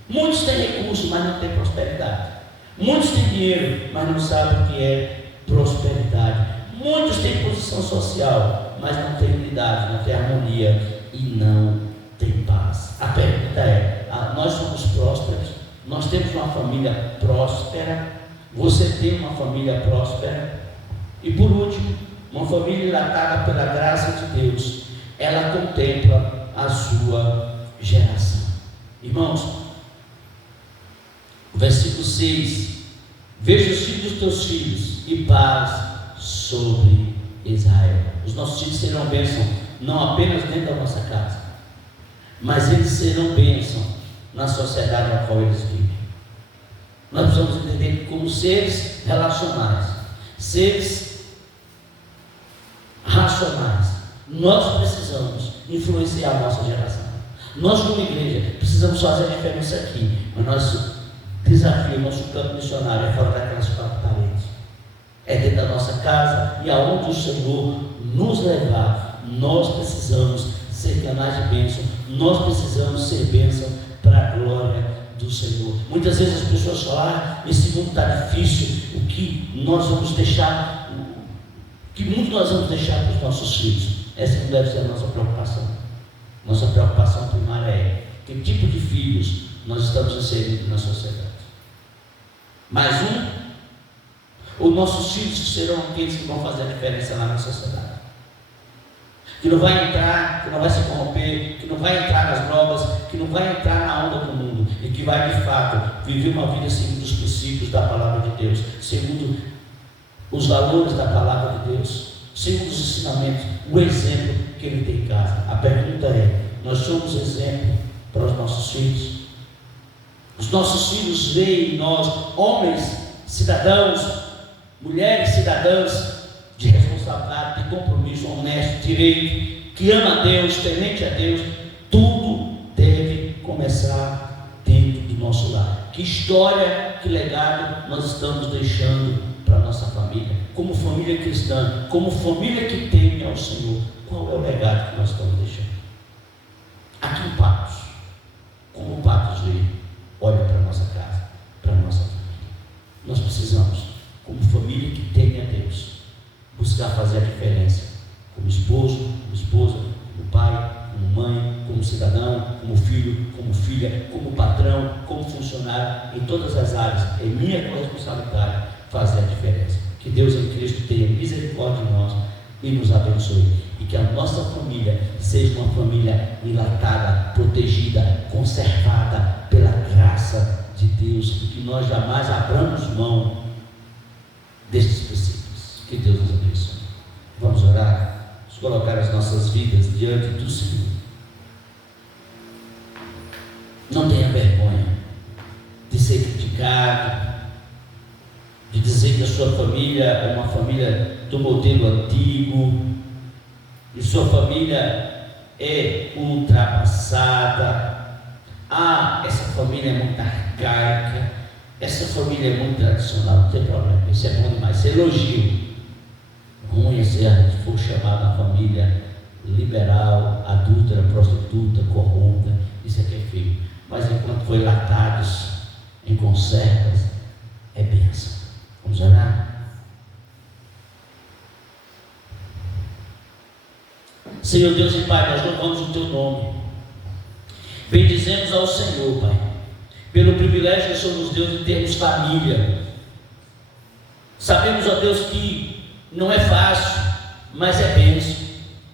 Muitos têm recursos, mas não têm prosperidade. Muitos têm dinheiro, mas não sabem o que é prosperidade. Muitos têm posição social, mas não têm unidade, não têm harmonia e não têm paz. A pergunta é, nós somos prósperos? Nós temos uma família próspera? Você tem uma família próspera? E por último, uma família ilatada pela graça de Deus, ela contempla a sua geração. Irmãos, o versículo 6, veja os filhos dos teus filhos e paz sobre Israel. Os nossos filhos serão bênção, não apenas dentro da nossa casa, mas eles serão bênção na sociedade na qual eles vivem. Nós precisamos entender como seres relacionais, seres racionais. Nós precisamos influenciar a nossa geração. Nós, como igreja, precisamos fazer a diferença aqui, mas nosso desafio, nosso campo missionário é fora daquelas quatro paredes, é dentro da nossa casa, e aonde o Senhor nos levar, nós precisamos ser canais de bênção, nós precisamos ser bênção para a glória do Senhor. Muitas vezes as pessoas falam, esse mundo está difícil, o que nós vamos deixar, que mundo nós vamos deixar para os nossos filhos? Essa não deve ser a nossa preocupação. Nossa preocupação primária é que tipo de filhos nós estamos inserindo na sociedade. Mais os nossos filhos serão aqueles que vão fazer a diferença lá na sociedade, que não vai entrar, que não vai se corromper, que não vai entrar nas drogas, que não vai entrar na onda do mundo, e que vai de fato viver uma vida segundo os princípios da palavra de Deus, segundo os valores da palavra de Deus, segundo os ensinamentos, o exemplo que ele tem em casa. A pergunta é: nós somos exemplo para os nossos filhos? Os nossos filhos veem em nós homens, cidadãos, mulheres cidadãs de responsabilidade, de compromisso, honesto, direito, que ama a Deus, temente a Deus. Tudo deve começar dentro do nosso lar. Que história, que legado nós estamos deixando para a nossa família, como família cristã, como família que teme ao Senhor? Qual é o legado que nós estamos deixando? Aqui em Patos, como o Patos vê, olha para a nossa casa, para a nossa família. Nós precisamos, como família que teme a Deus, buscar fazer a diferença, como esposo, como esposa, como pai, como mãe, como cidadão, como filho, como filha, como patrão, como funcionário, em todas as áreas. É minha responsabilidade fazer a diferença. Que Deus em Cristo tenha misericórdia de nós e nos abençoe. E que a nossa família seja uma família enlatada, protegida, conservada pela graça de Deus. E que nós jamais abramos mão destes princípios. Que Deus nos abençoe. Vamos orar. Vamos colocar as nossas vidas diante do Senhor. Não tenha vergonha de ser criticado, de dizer que a sua família é uma família do modelo antigo, e sua família é ultrapassada. Essa família é muito arcaica, essa família é muito tradicional. Não tem problema, isso é bom demais, isso é elogio. Ruim é se a gente for chamado na família liberal, adúltera, prostituta, corrupta, isso aqui é feio. Mas enquanto foi latados em conservas, é bênção. Vamos orar? Senhor Deus e Pai, nós louvamos o Teu nome. Bendizemos ao Senhor, Pai, pelo privilégio que o Senhor nos deu de termos família. Sabemos, ó Deus, que não é fácil, mas é bênção.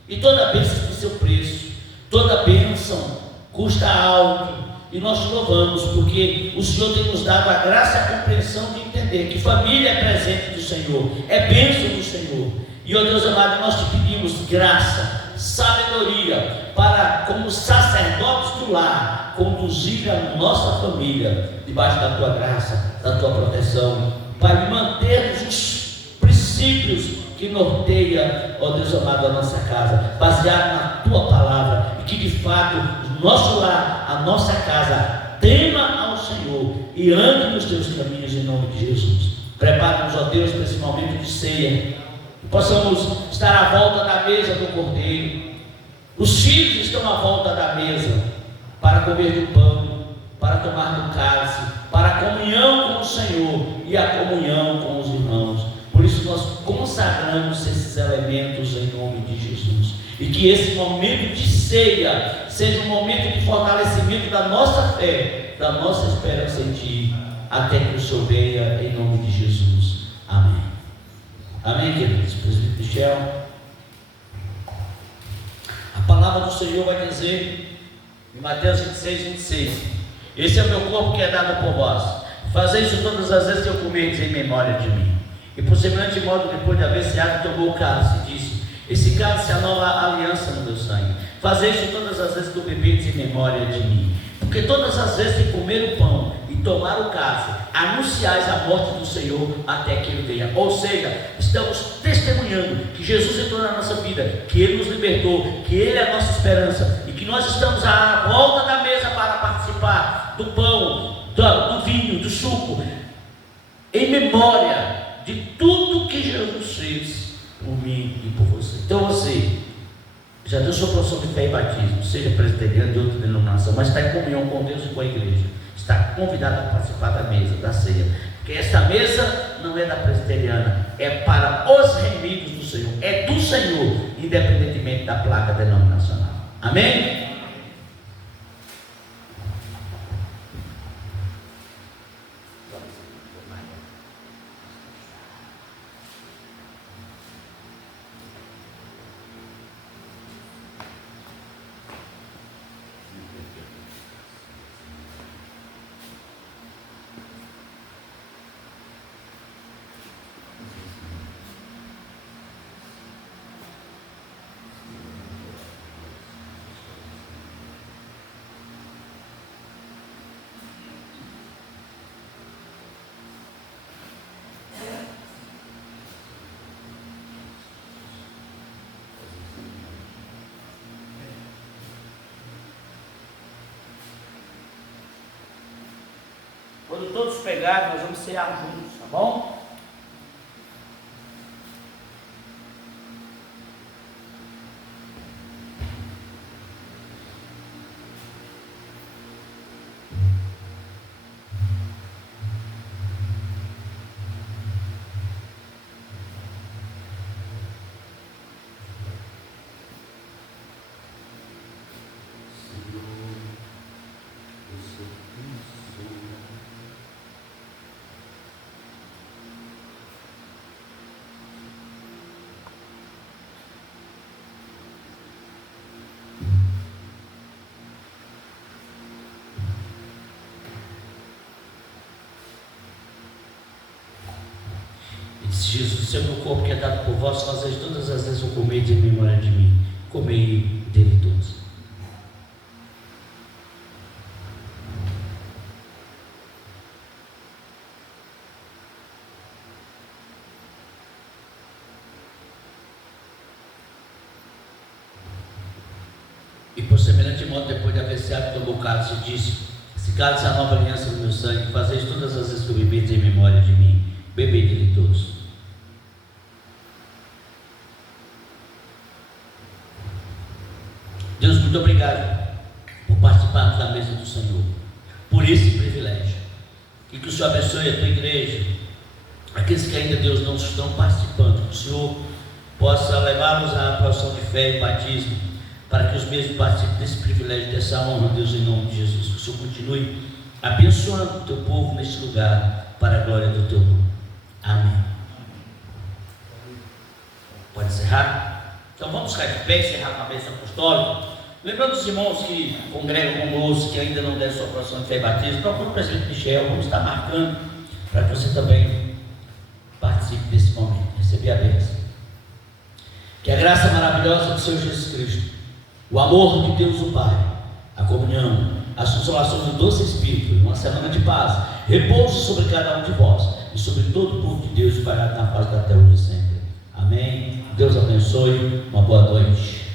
E toda bênção tem seu preço. Toda bênção custa alto. E nós te louvamos, porque o Senhor tem nos dado a graça e a compreensão de entender que família é presente do Senhor, é bênção do Senhor. E, ó Deus amado, nós te pedimos graça, sabedoria, para, como sacerdotes do lar, conduzir a nossa família debaixo da tua graça, da tua proteção, para mantermos os princípios que norteia, ó Deus amado, a nossa casa, baseado na tua palavra, e que de fato o nosso lar, a nossa casa, tema ao Senhor e ande nos teus caminhos em nome de Jesus. Prepara-nos, ó Deus, para esse momento de ceia, que possamos estar à volta da mesa do Cordeiro. Os filhos estão à volta da mesa para comer do pão, para tomar do cálice, para a comunhão com o Senhor e a comunhão com os irmãos. Por isso nós consagramos esses elementos em nome de Jesus. E que esse momento de ceia seja um momento de fortalecimento da nossa fé, da nossa esperança em Ti, até que o Senhor venha, em nome de Jesus. Amém. Amém, queridos. Presbítero Michel. A palavra do Senhor vai dizer em Mateus 26, 26: esse é o meu corpo que é dado por vós. Fazei isso todas as vezes que eu comerdes em memória de mim. E por semelhante modo, depois de haver ceado, tomou o cálice e disse: esse cálice é a nova aliança no meu sangue. Fazei isso todas as vezes que eu bebedes em memória de mim. Porque todas as vezes que comer o pão e tomar o cálice, anunciais a morte do Senhor até que Ele venha. Ou seja, estamos testemunhando que Jesus entrou na nossa vida, que Ele nos libertou, que Ele é a nossa esperança, e que nós estamos à volta da mesa para participar do pão, do vinho, do suco, em memória de tudo que Jesus fez por mim e por você. Então você já deu sua profissão de fé e batismo, seja presbiteriano de outra denominação, mas está em comunhão com Deus e com a igreja, está convidado a participar da mesa, da ceia, porque essa mesa não é da presbiteriana, é para os remidos do Senhor, é do Senhor, independentemente da placa denominacional. Amém? Quando todos pegarem, nós vamos cear juntos, tá bom? Jesus, seu meu corpo que é dado por vós, fazeis todas as vezes o comer em memória de mim. Comei dele todos. E por semelhante modo, depois de haver ceado, tomou o cálice e disse: esse cálice é a nova aliança do meu sangue, fazeis todas as vezes que eu bebeis em memória de mim. Bebei dele todos. Deus, muito obrigado por participarmos da mesa do Senhor, por esse privilégio. E que o Senhor abençoe a tua igreja, aqueles que ainda, Deus, não estão participando, que o Senhor possa levá-los à aprovação de fé e batismo, para que os mesmos participem desse privilégio, dessa honra, Deus, em nome de Jesus. Que o Senhor continue abençoando o teu povo neste lugar, para a glória do teu nome. Amém. Pode encerrar? Então vamos ficar de pé, encerrar com a bênção apostólica. Lembrando os irmãos que congregam conosco, que ainda não deram sua aprovação de fé e batismo, procura o presidente Michel, vamos estar marcando, para que você também participe desse momento, receber a bênção. Que a graça maravilhosa do Senhor Jesus Cristo, o amor de Deus o Pai, a comunhão, as consolações do doce Espírito, uma semana de paz, repouso sobre cada um de vós e sobre todo o povo de Deus, espalhado na face da terra hoje e sempre. Amém. Deus abençoe. Uma boa noite.